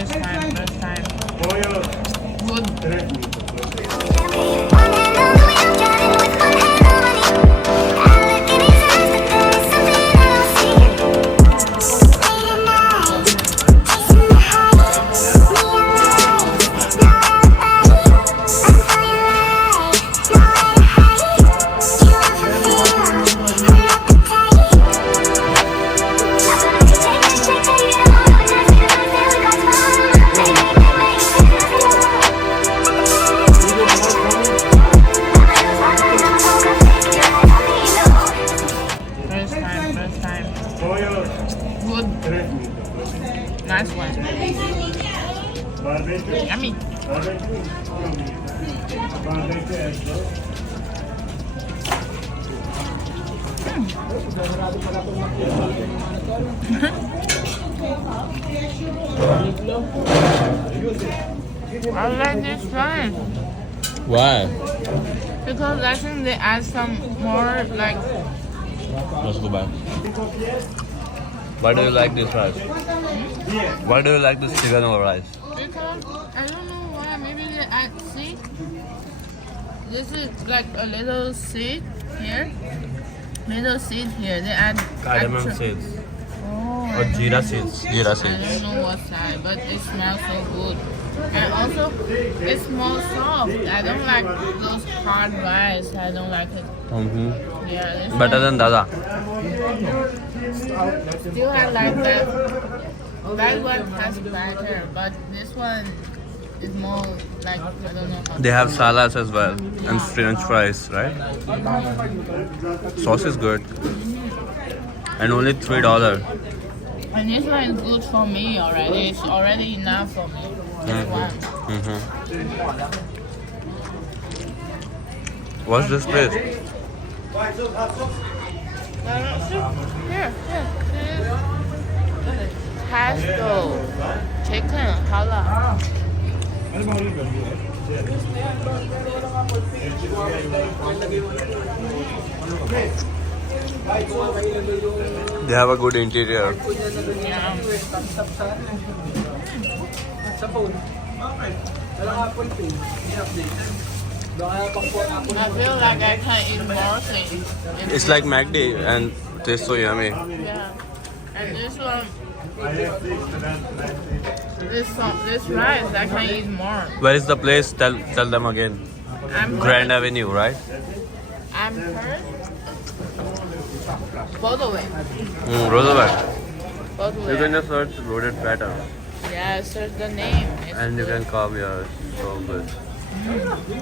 First time, first time. Good. First time, first time. Good. Nice one. Yummy. I like this one Why? because I think they add some more like Let's go back. Why do you like this rice? Why do you like this chicken over rice? because I don't know why maybe they add seed. This is like a little seed here. Little seed here. They add Cardamom extra- seeds. Oh, Or jeera seeds. Jeera I seeds. don't know what side, but it smells so good. And also, it's more soft. I don't like those hard rice. I don't like it. Mm-hmm. Yeah, this Better one, than Dada. still I like that. That one has better, but this one is more like I don't know how. They have salads as well and French fries, right? Sauce is good. And only $3. And this one is good for me already. It's already enough for me. This one. Mm-hmm. What's this place? Here. Pesto, chicken, halal. They have a good interior. Yeah. I feel like I can eat more things. It's like McD and tastes so yummy. Yeah. And this one, this rice, I can eat more. Where is the place? Tell them again. Grand Avenue, right? I'm hurt. Both away. Roosevelt. Both You away. can just search loaded platter Yeah, search the name. It's and you good. can come here. So good.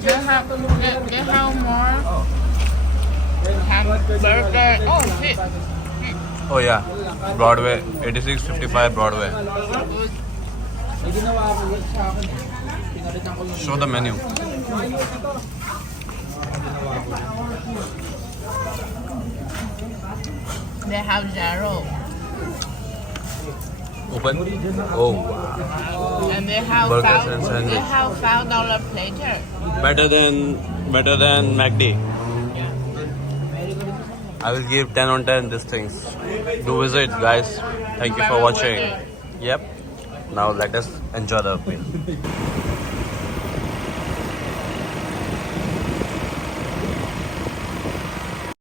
They have more hamburger. Oh shit. Oh yeah, Broadway, 8655 Broadway. Show the menu. They have gyro. Open. Oh wow. And they have Burgers and sandwich. they have $5 platter. Better than McD. I will give 10 on 10 these things. Do visit guys. Thank you for watching. Yep. Now let us enjoy the meal.